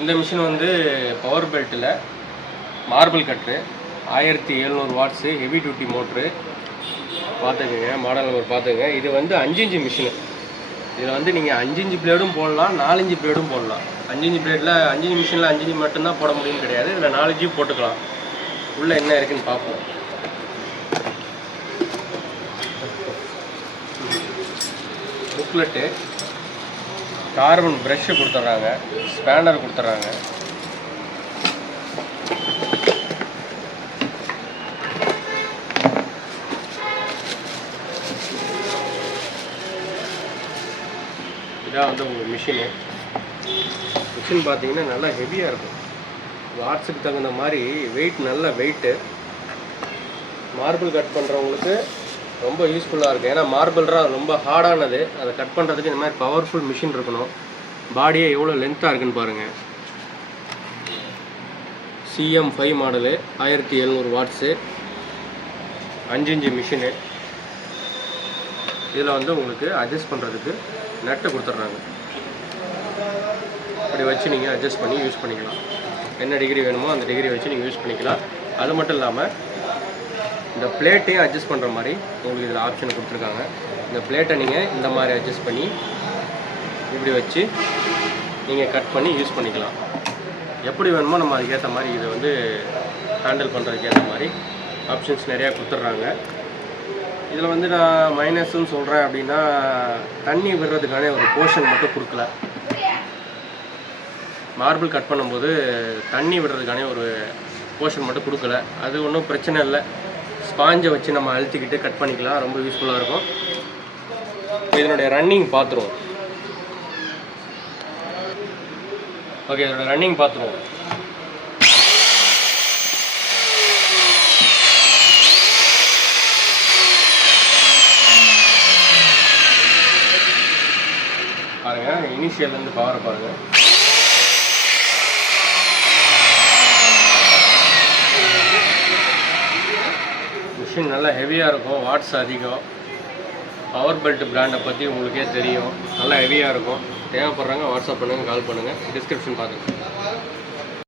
இந்த மிஷின் வந்து power பெல்ட்டில் marble cutter ஆயிரத்தி எழுநூறு வாட்ஸு ஹெவி டியூட்டி மோட்ரு பார்த்துக்குங்க மாடல் நம்பர் பார்த்துங்க இது வந்து அஞ்சு இன்ச்சு மிஷினு. இதில் வந்து நீங்கள் அஞ்சு இன்ச்சு பிளேடும் போடலாம் நாலஞ்சு பிளேடும் போடலாம். அஞ்சு இன்ச்சு பிளேடில் அஞ்சு இன்ச்சு மிஷினில் அஞ்சு இன்ச்சு மட்டும்தான் போட முடியும்னு கிடையாது. இதில் நாலஞ்சு போட்டுக்கலாம். உள்ளே என்ன இருக்குன்னு பார்ப்போம். புக்லெட்டு கார்பன் ப்ரஷ்ஷு கொடுத்துட்றாங்க ஸ்பேனர் கொடுத்துட்றாங்க. இதான் வந்து உங்கள் மிஷினு மிஷின் பார்த்தீங்கன்னா நல்லா ஹெவியாக இருக்கும். வாட்ஸுக்கு தகுந்த மாதிரி வெயிட் நல்ல வெயிட்டு மார்பிள் கட் பண்ணுறவங்களுக்கு ரொம்ப யூஸ்ஃபுல்லாக இருக்குது ஏன்னா மார்பிள்லாம் ரொம்ப ஹார்டானது அதை கட் பண்ணுறதுக்கு இந்த மாதிரி பவர்ஃபுல் மிஷின் இருக்கணும். பாடியே எவ்வளோ லென்த்தாக இருக்குன்னு பாருங்கள் சிஎம் ஃபைவ் மாடலு ஆயிரத்தி எழுநூறு வாட்ஸு அஞ்சு இஞ்சு மிஷினு இதில் வந்து உங்களுக்கு அட்ஜஸ்ட் பண்ணுறதுக்கு நெட்டை கொடுத்துட்றாங்க. இப்படி வச்சு நீங்கள் அட்ஜஸ்ட் பண்ணி யூஸ் பண்ணிக்கலாம். என்ன டிகிரி வேணுமோ அந்த டிகிரி வச்சு நீங்கள் யூஸ் பண்ணிக்கலாம். அது மட்டும் இல்லாமல் இந்த பிளேட்டையும் அட்ஜஸ்ட் பண்ணுற மாதிரி உங்களுக்கு இதில் ஆப்ஷன் கொடுத்துருக்காங்க. இந்த பிளேட்டை நீங்கள் இந்த மாதிரி அட்ஜஸ்ட் பண்ணி இப்படி வச்சு நீங்கள் கட் பண்ணி யூஸ் பண்ணிக்கலாம். எப்படி வேணுமோ நம்ம அதுக்கேற்ற மாதிரி இதை வந்து ஹேண்டில் பண்ணுறதுக்கு ஏற்ற மாதிரி ஆப்ஷன்ஸ் நிறையா கொடுத்துட்றாங்க. இதில் வந்து நான் மைனஸ்ன்னு சொல்கிறேன் அப்படின்னா தண்ணி விடுறதுக்கான ஒரு போர்ஷன் மட்டும் கொடுக்கல. மார்பிள் கட் பண்ணும்போது தண்ணி விடுறதுக்கான ஒரு போர்ஷன் மட்டும் கொடுக்கல. அது ஒன்றும் பிரச்சனை இல்லை. ஸ்பாஞ்சை வச்சு நம்ம அழுத்திக்கிட்டு கட் பண்ணிக்கலாம். ரொம்ப யூஸ்ஃபுல்லாக இருக்கும். இதனுடைய ரன்னிங் பார்த்துருவோம். ஓகே இதோட ரன்னிங் பார்த்துருவோம். பாருங்க இனிஷியல்லேருந்து பவரை பாருங்கள் மிஷின் நல்லா ஹெவியாக இருக்கும். வாட்ஸ் அதிகம். பவர் பெல்ட் பிராண்டை பற்றி உங்களுக்கே தெரியும். நல்லா ஹெவியாக இருக்கும். தேவைப்படுறாங்க வாட்ஸ்அப் பண்ணுங்கள் கால் பண்ணுங்கள் டிஸ்கிரிப்ஷன் பார்த்துங்க